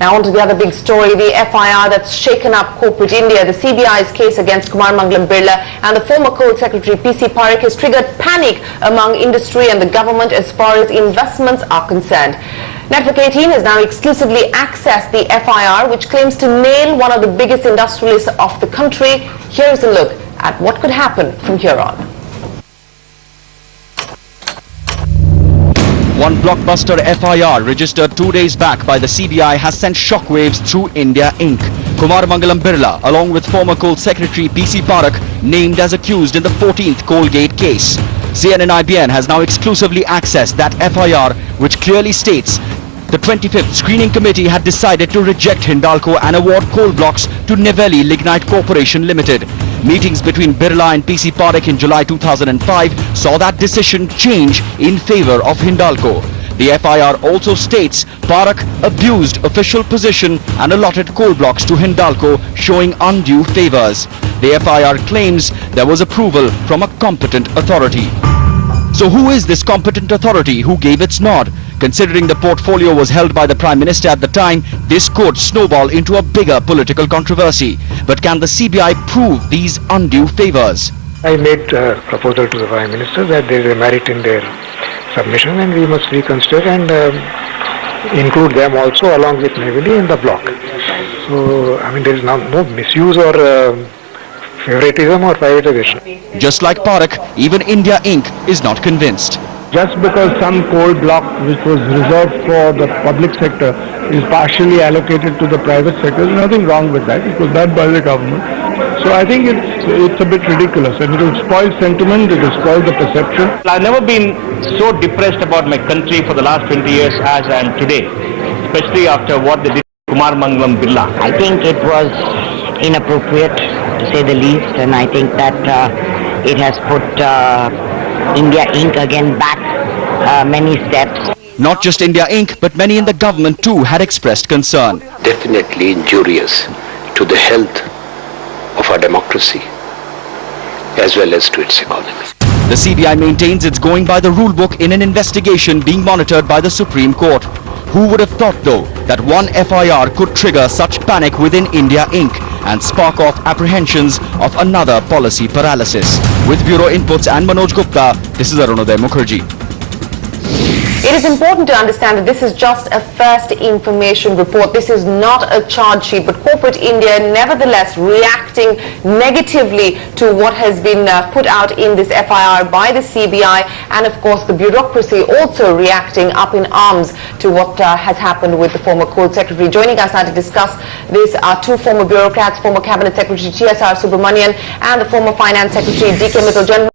Now on to the other big story, the FIR that's shaken up corporate India. The CBI's case against Kumar Mangalam Birla and the former Coal Secretary PC Parekh has triggered panic among industry and the government as far as investments are concerned. Network 18 has now exclusively accessed the FIR, which claims to nail one of the biggest industrialists of the country. Here is a look at what could happen from here on. One blockbuster FIR registered 2 days back by the CBI has sent shockwaves through India Inc. Kumar Mangalam Birla, along with former Coal Secretary PC Parekh, named as accused in the 14th Coalgate case. CNBC has now exclusively accessed that FIR, which clearly states the 25th Screening Committee had decided to reject Hindalco and award coal blocks to Neyveli Lignite Corporation Limited. Meetings between Birla and PC Parekh in July 2005 saw that decision change in favor of Hindalco. The FIR also states Parekh abused official position and allotted coal blocks to Hindalco, showing undue favors. The FIR claims there was approval from a competent authority. So who is this competent authority who gave its nod? Considering the portfolio was held by the Prime Minister at the time, this could snowball into a bigger political controversy. But can the CBI prove these undue favors? I made a proposal to the Prime Minister that there is a merit in their submission and we must reconsider and include them also along with Neyveli in the block. So, I mean, there is no misuse or favoritism or privatization. Just like Parekh, even India Inc. is not convinced. Just because some coal block which was reserved for the public sector is partially allocated to the private sector, there's nothing wrong with that. It was done by the government. So I think it's a bit ridiculous and it will spoil sentiment, it will spoil the perception. I've never been so depressed about my country for the last 20 years as I am today, especially after what they did to Kumar Mangalam Birla. I think it was inappropriate, to say the least, and I think that it has put India Inc. again back many steps. Not just India Inc., but many in the government too had expressed concern. Definitely injurious to the health of our democracy as well as to its economy. The CBI maintains it's going by the rule book in an investigation being monitored by the Supreme Court. Who would have thought though that one FIR could trigger such panic within India Inc. and spark off apprehensions of another policy paralysis? With Bureau Inputs and Manoj Gupta, this is Arunodaya Mukherjee. It is important to understand that this is just a first information report. This is not a charge sheet, but corporate India nevertheless reacting negatively to what has been put out in this FIR by the CBI, and of course the bureaucracy also reacting up in arms to what has happened with the former Coal Secretary. Joining us now to discuss this are two former bureaucrats, former Cabinet Secretary TSR Subramanian and the former Finance Secretary D.K. Mittal.